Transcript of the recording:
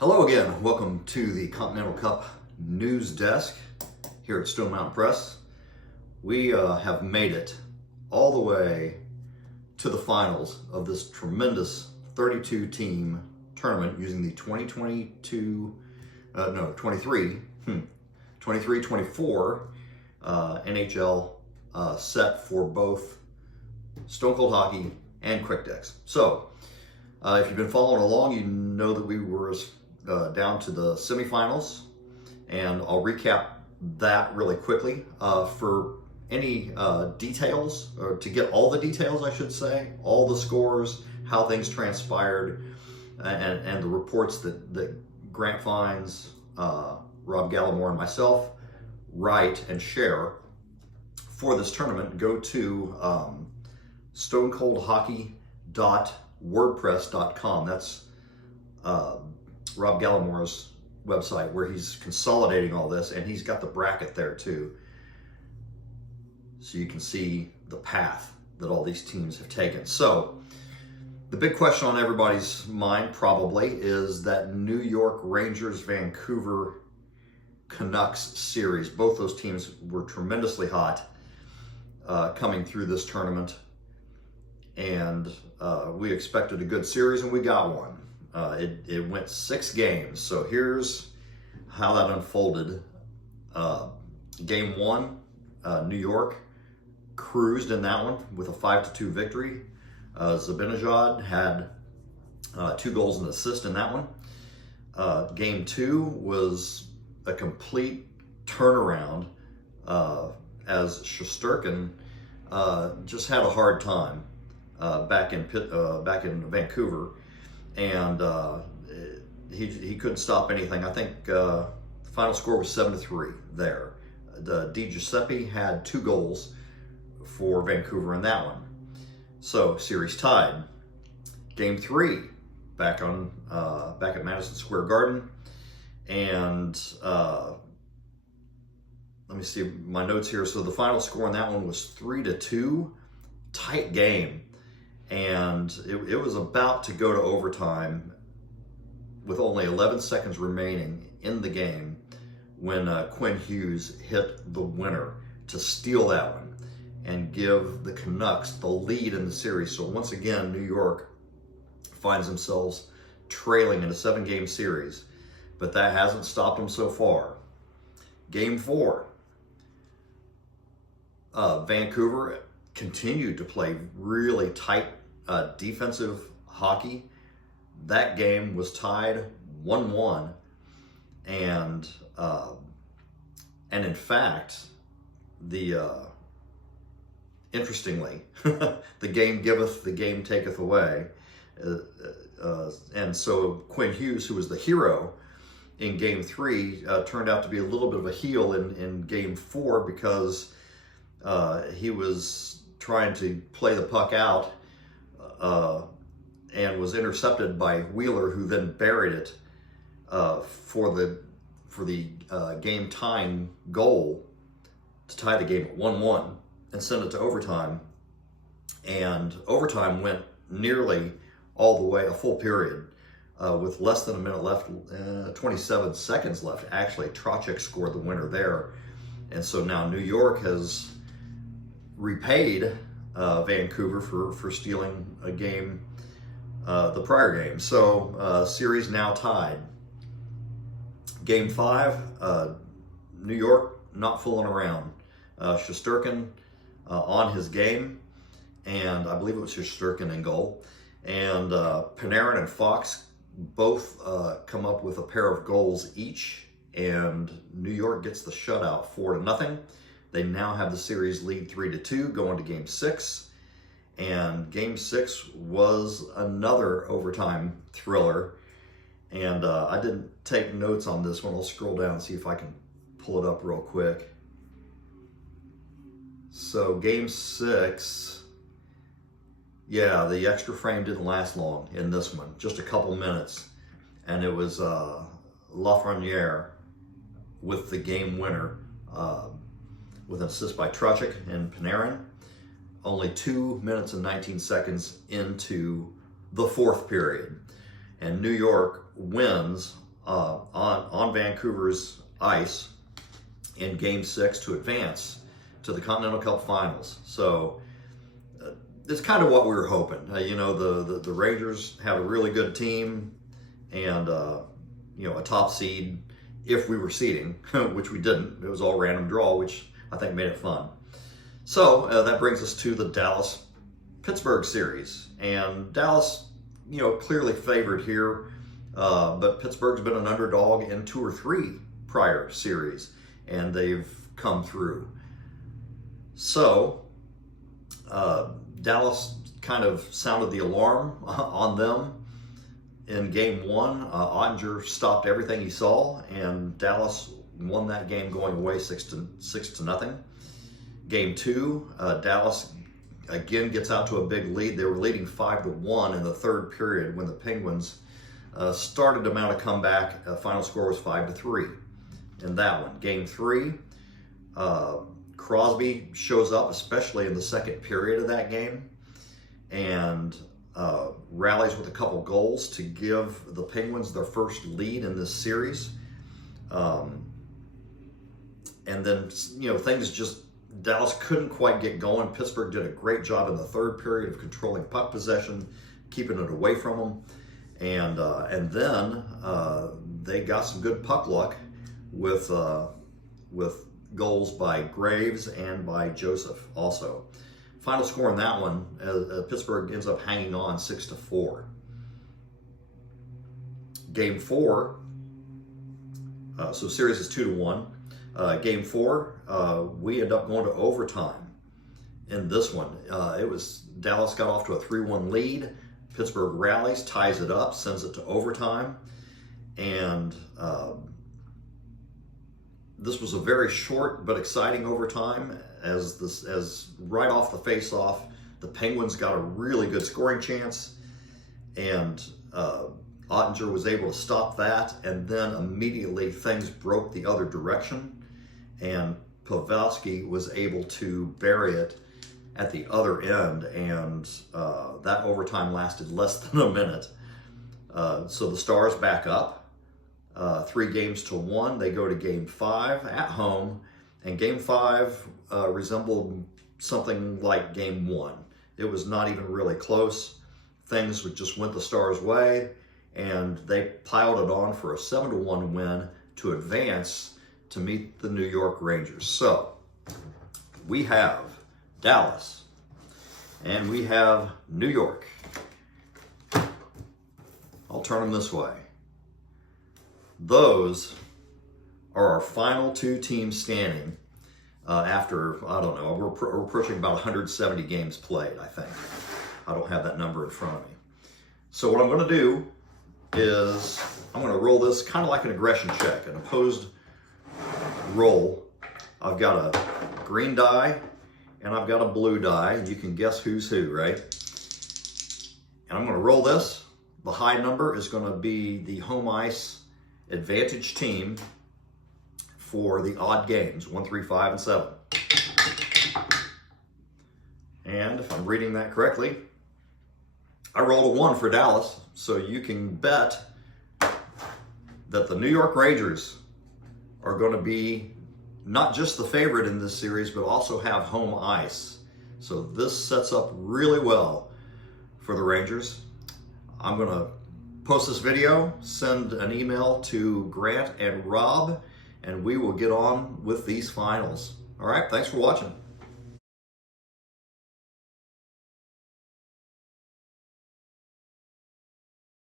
Hello again. Welcome to the Continental Cup news desk here at Stone Mountain Press. We have made it all the way to the finals of this tremendous 32-team tournament using the 23-24 NHL set for both Stone Cold Hockey and Quick Decks. So, if you've been following along, you know that we were down to the semifinals, and I'll recap that really quickly. For any details, or to get all the details, I should say, all the scores, how things transpired, and the reports that Grant Fines, Rob Gallimore, and myself write and share for this tournament, go to stonecoldhockey.wordpress.com. That's Rob Gallimore's website, where he's consolidating all this, and he's got the bracket there too, so you can see the path that all these teams have taken. So the big question on everybody's mind probably is that New York Rangers Vancouver Canucks series. Both those teams were tremendously hot coming through this tournament, and we expected a good series, and we got one. It went 6 games. So here's how that unfolded. Game 1, New York cruised in that one with a 5-2 victory. Zibanejad had 2 goals and an assist in that one. Game 2 was a complete turnaround as Shesterkin just had a hard time back in Vancouver, and he couldn't stop anything. I think the final score was 7-3 there. Di Giuseppe had 2 goals for Vancouver in that one. So series tied. Game 3 back at Madison Square Garden, and let me see my notes here. So the final score on that one was 3-2, tight game. And it was about to go to overtime with only 11 seconds remaining in the game when Quinn Hughes hit the winner to steal that one and give the Canucks the lead in the series. So once again, New York finds themselves trailing in a 7-game series, but that hasn't stopped them so far. Game 4, Vancouver continued to play really tight defensive hockey. That game was tied 1-1, and in fact, interestingly, the game giveth, the game taketh away, and so Quinn Hughes, who was the hero in Game 3, turned out to be a little bit of a heel in Game 4, because he was trying to play the puck out and was intercepted by Wheeler, who then buried it for the game tying goal to tie the game at 1-1 and send it to overtime. And overtime went nearly all the way, a full period, with less than a minute left, 27 seconds left. Actually, Trocheck scored the winner there, and so now New York has repaid Vancouver for stealing a game, the prior game. So series now tied. Game 5, New York not fooling around. Shesterkin on his game, and I believe it was Shesterkin in goal. And Panarin and Fox both come up with a pair of goals each, and New York gets the shutout 4-0. They now have the series lead 3-2 going to Game 6. And Game 6 was another overtime thriller. And I didn't take notes on this one. I'll scroll down and see if I can pull it up real quick. So Game 6, yeah, the extra frame didn't last long in this one, just a couple minutes. And it was Lafreniere with the game winner, with an assist by Trocheck and Panarin, only 2 minutes and 19 seconds into the 4th period. And New York wins on Vancouver's ice in Game 6 to advance to the Continental Cup Finals. So it's kind of what we were hoping. You know, the Rangers had a really good team and, you know, a top seed if we were seeding, which we didn't. It was all random draw, which I think made it fun. So that brings us to the Dallas-Pittsburgh series. And Dallas, you know, clearly favored here, but Pittsburgh's been an underdog in 2 or 3 prior series, and they've come through. So Dallas kind of sounded the alarm on them in Game 1. Ottinger stopped everything he saw, and Dallas won that game going away 6-0. Game 2, Dallas again gets out to a big lead. They were leading 5-1 in the 3rd period when the Penguins started to mount a comeback. Final score was 5-3 in that one. Game 3, Crosby shows up, especially in the 2nd period of that game, and rallies with a couple goals to give the Penguins their first lead in this series. And then, you know, things just, Dallas couldn't quite get going. Pittsburgh did a great job in the 3rd period of controlling puck possession, keeping it away from them. And then they got some good puck luck with goals by Graves and by Joseph also. Final score in that one, Pittsburgh ends up hanging on 6-4. Game 4, so series is 2-1. Game 4, we end up going to overtime in this one. It was Dallas got off to a 3-1 lead. Pittsburgh rallies, ties it up, sends it to overtime, and this was a very short but exciting overtime. As right off the face-off, the Penguins got a really good scoring chance, and Ottinger was able to stop that, and then immediately things broke the other direction, and Pavelski was able to bury it at the other end, and that overtime lasted less than a minute. So the Stars back up 3-1. They go to Game 5 at home, and Game 5 resembled something like Game 1. It was not even really close. Things just went the Stars' way, and they piled it on for a 7-1 win to advance to meet the New York Rangers. So we have Dallas and we have New York. I'll turn them this way. Those are our final 2 teams standing after, I don't know, we're approaching about 170 games played, I think. I don't have that number in front of me. So what I'm going to do is I'm going to roll this kind of like an aggression check, an opposed roll. I've got a green die and I've got a blue die. You can guess who's who, right? And I'm going to roll this. The high number is going to be the home ice advantage team for the odd games, 1, 3, 5, and 7. And if I'm reading that correctly, I rolled a 1 for Dallas, so you can bet that the New York Rangers are going to be not just the favorite in this series, but also have home ice. So this sets up really well for the Rangers. I'm going to post this video, send an email to Grant and Rob, and we will get on with these finals. All right, thanks for watching.